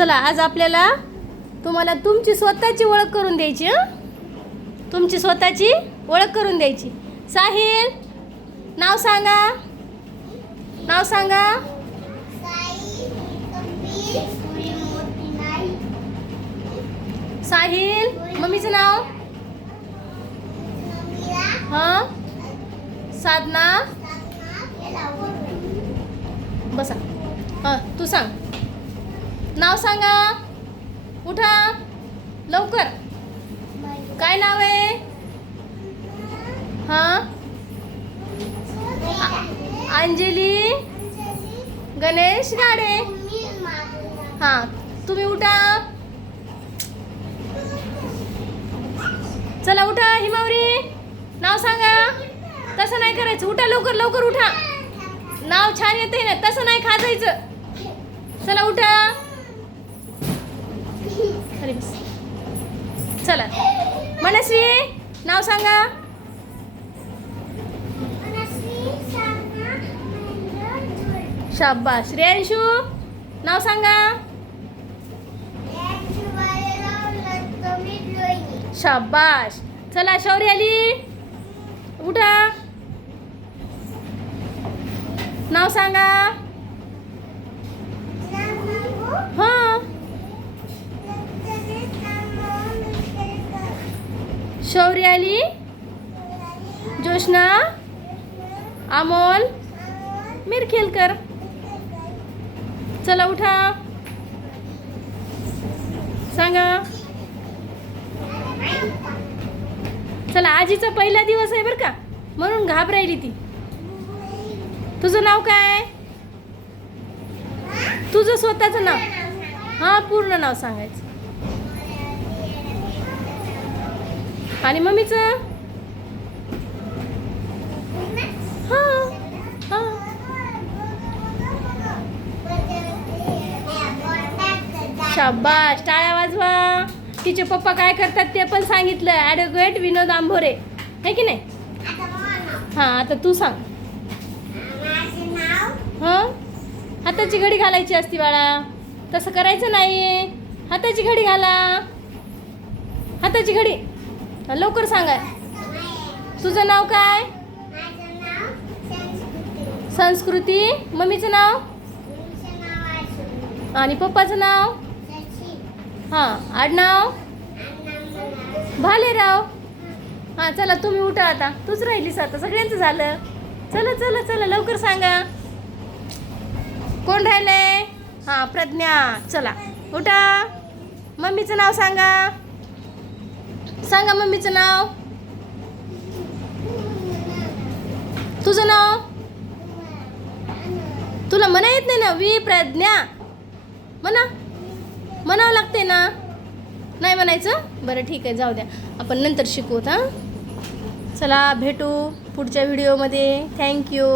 चला आज आपल्याला तुम्हाला तुमची स्वतःची ओळख करून द्यायची. तुमची स्वतःची ओळख करून द्यायची. साहिल नाव सांगा. नाव सांगा. साहिल मम्मीचं नाव. हां साधना. बसा. हां तू सांग. नाव सांगा. उठा लवकर. काय नाव आहे? हां अंजली गणेश गाडे. हां तुम्ही उठा. चला उठा. हिमावरी नाव सांगा. तसं नाही करायचं. उठा लवकर लवकर उठा. नाव छान येते ना. तसं नाही खाजायचं. चला उठा. अरे बस. चला मनस्वी नाव सांगा. शाबाश. श्रेयांशू नाव सांगा. शाबाश. चला शौर्य आली. उठा. नाव सांगा. हां शौर्य आली. जोशना अमोल मिरखेलकर. चला उठा. सांगा. चला आजीचा पहिला दिवस आहे बरं का, म्हणून घाबरायली ती. तुझं नाव काय? तुझं स्वतःचं नाव. हां पूर्ण नाव सांगायचं. आणि मम्मीचं. हां हां शाबाश. टाळ्या वाजवा. तिचे पप्पा काय करतात ते पण सांगितलं. ॲडव्होकेट विनोद आंभोरे आहे की नाही. हां आता तू सांग. हां हाताची घडी घालायची असती बाळा. तसं करायचं नाही. हाताची घडी घाला. हाताची घडी लवकर सांगा. तुझं नाव काय? संस्कृती. मम्मीचं नाव आणि पप्पाचं नाव. हां आडनाव भालेराव. हां चला तुम्ही उठा आता. तूच राहिलीस आता. सगळ्यांचं झालं. चला चला चला लवकर सांगा. कोण राहिलंय? हां प्रज्ञा. चला उठा. मम्मीचं नाव सांगा. सांगा मम्मीचं नाव. तुझं नाव. तुला म्हणा येत नाही ना. वी प्रज्ञा म्हणा. म्हणावं लागते ना. नाही म्हणायचं. बरं ठीक आहे जाऊ द्या. आपण नंतर शिकवू. हां चला भेटू पुढच्या व्हिडिओमध्ये. थँक्यू.